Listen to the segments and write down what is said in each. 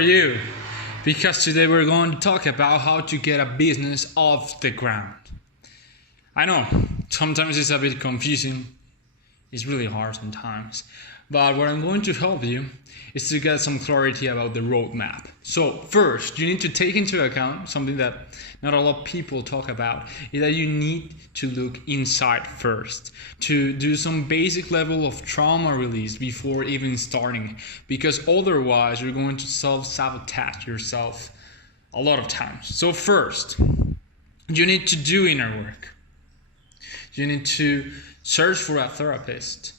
you? Because today we're going to talk about how to get a business off the ground. I know, sometimes it's a bit confusing. It's really hard sometimes. But what I'm going to help you is to get some clarity about the roadmap. So first, you need to take into account something that not a lot of people talk about, is that you need to look inside first, to do some basic level of trauma release before even starting, because otherwise you're going to self-sabotage yourself a lot of times. So first, you need to do inner work. You need to search for a therapist,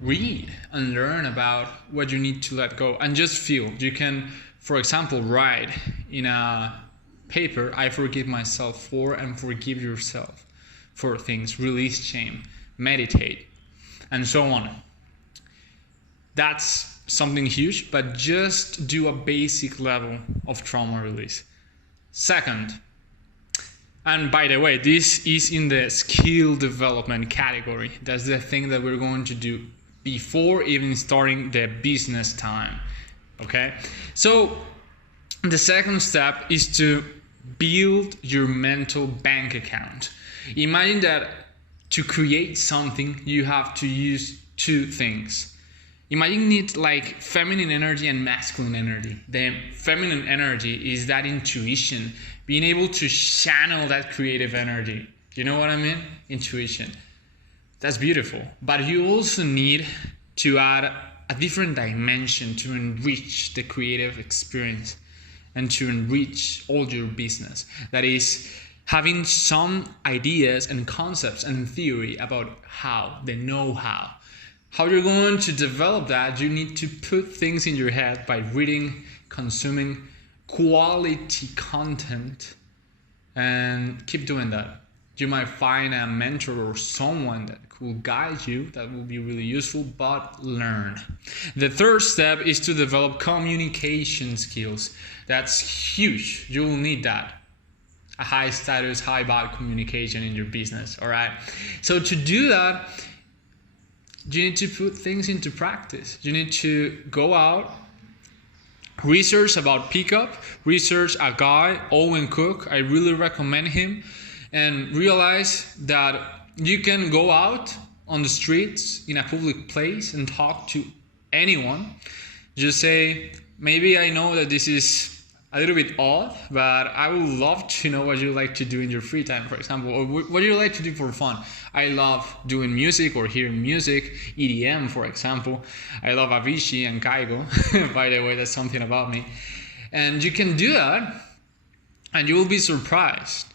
read and learn about what you need to let go, and just feel. You can, for example, write in a paper, I forgive myself for, and forgive yourself for things, release shame, meditate, and so on. That's something huge, but just do a basic level of trauma release. Second, and by the way, this is in the skill development category. That's the thing that we're going to do before even starting the business time. Okay? So the second step is to build your mental bank account. Imagine that to create something, you have to use two things. Imagine it like feminine energy and masculine energy. The feminine energy is that intuition, being able to channel that creative energy. You know what I mean? Intuition. That's beautiful. But you also need to add a different dimension to enrich the creative experience and to enrich all your business. That is, having some ideas and concepts and theory about how, the know-how. How you're going to develop that, you need to put things in your head by reading, consuming quality content, and keep doing that. You might find a mentor or someone that could guide you. That will be really useful, but learn. The third step is to develop communication skills. That's huge. You will need that. A high status, high value communication in your business, all right? So to do that, you need to put things into practice. You need to go out, research about pickup, research a guy, Owen Cook. I really recommend him. And realize that you can go out on the streets in a public place and talk to anyone. Just say, maybe I know that this is a little bit odd, but I would love to know what you like to do in your free time, for example, or what do you like to do for fun. I love doing music or hearing music, EDM, for example. I love Avicii and Kygo. By the way, that's something about me. And you can do that, and you will be surprised.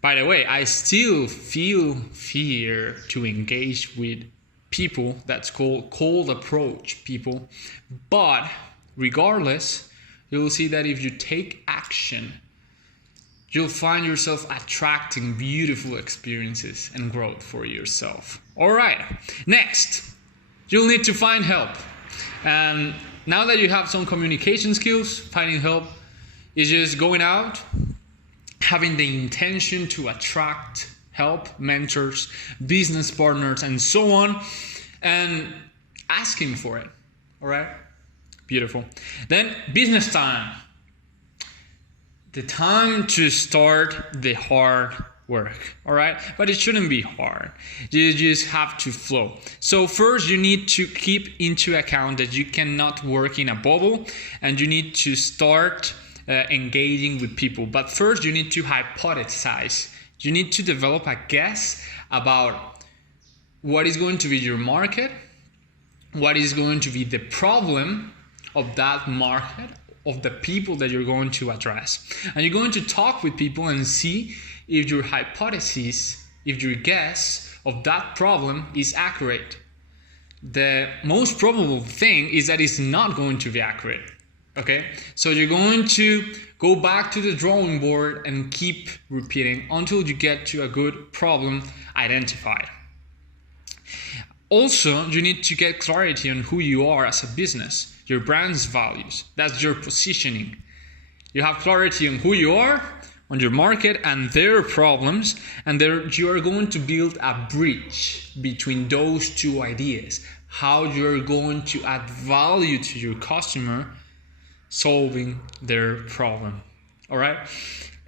By the way, I still feel fear to engage with people. That's called cold approach people. But regardless, you will see that if you take action, you'll find yourself attracting beautiful experiences and growth for yourself. All right, next, you'll need to find help. And now that you have some communication skills, finding help is just going out, having the intention to attract help, mentors, business partners, and so on, and asking for it. All right? Beautiful. Then business time. The time to start the hard work. All right? But it shouldn't be hard. You just have to flow. So first, you need to keep into account that you cannot work in a bubble, and you need to start engaging with people. But first, you need to hypothesize. You need to develop a guess about what is going to be your market, what is going to be the problem of that market, of the people that you're going to address. And you're going to talk with people and see if your hypothesis, if your guess of that problem is accurate. The most probable thing is that it's not going to be accurate. Okay, so you're going to go back to the drawing board and keep repeating until you get to a good problem identified. Also, you need to get clarity on who you are as a business, your brand's values. That's your positioning. You have clarity on who you are, on your market and their problems, and there you are going to build a bridge between those two ideas. How you're going to add value to your customer solving their problem. All right?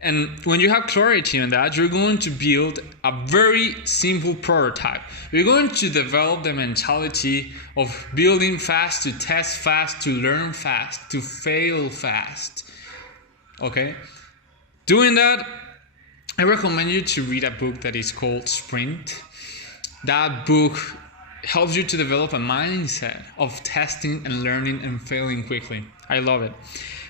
And when you have clarity on that, you're going to build a very simple prototype. You're going to develop the mentality of building fast, to test fast, to learn fast, to fail fast. Okay? Doing that, I recommend you to read a book that is called Sprint. That book helps you to develop a mindset of testing and learning and failing quickly. I love it.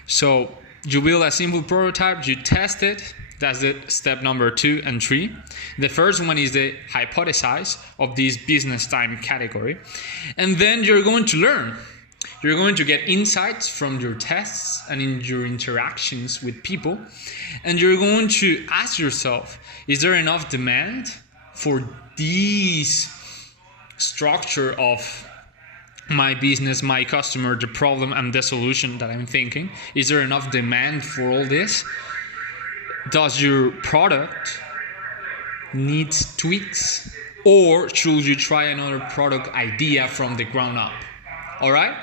So you build a simple prototype, you test it. That's the step number 2 and 3. The first one is the hypothesize of this business time category. And then you're going to learn. You're going to get insights from your tests and in your interactions with people. And you're going to ask yourself, is there enough demand for this structure of my business, my customer, the problem and the solution that I'm thinking? Is there enough demand for all this? Does your product need tweaks? Or should you try another product idea from the ground up? All right?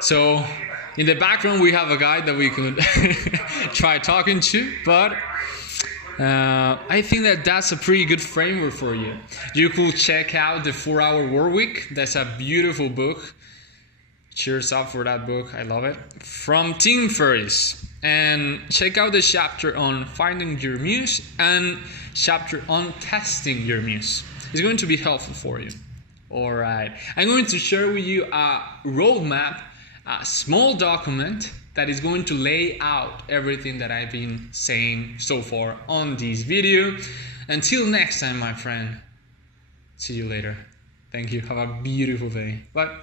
So in the background, we have a guy that we could try talking to, but I think that that's a pretty good framework for you. You could check out the 4-Hour Workweek. That's a beautiful book. Cheers up for that book. I love it. From Tim Ferriss. And check out the chapter on finding your muse and chapter on testing your muse. It's going to be helpful for you. All right. I'm going to share with you a roadmap, a small document that is going to lay out everything that I've been saying so far on this video. Until next time, my friend. See you later. Thank you. Have a beautiful day. Bye.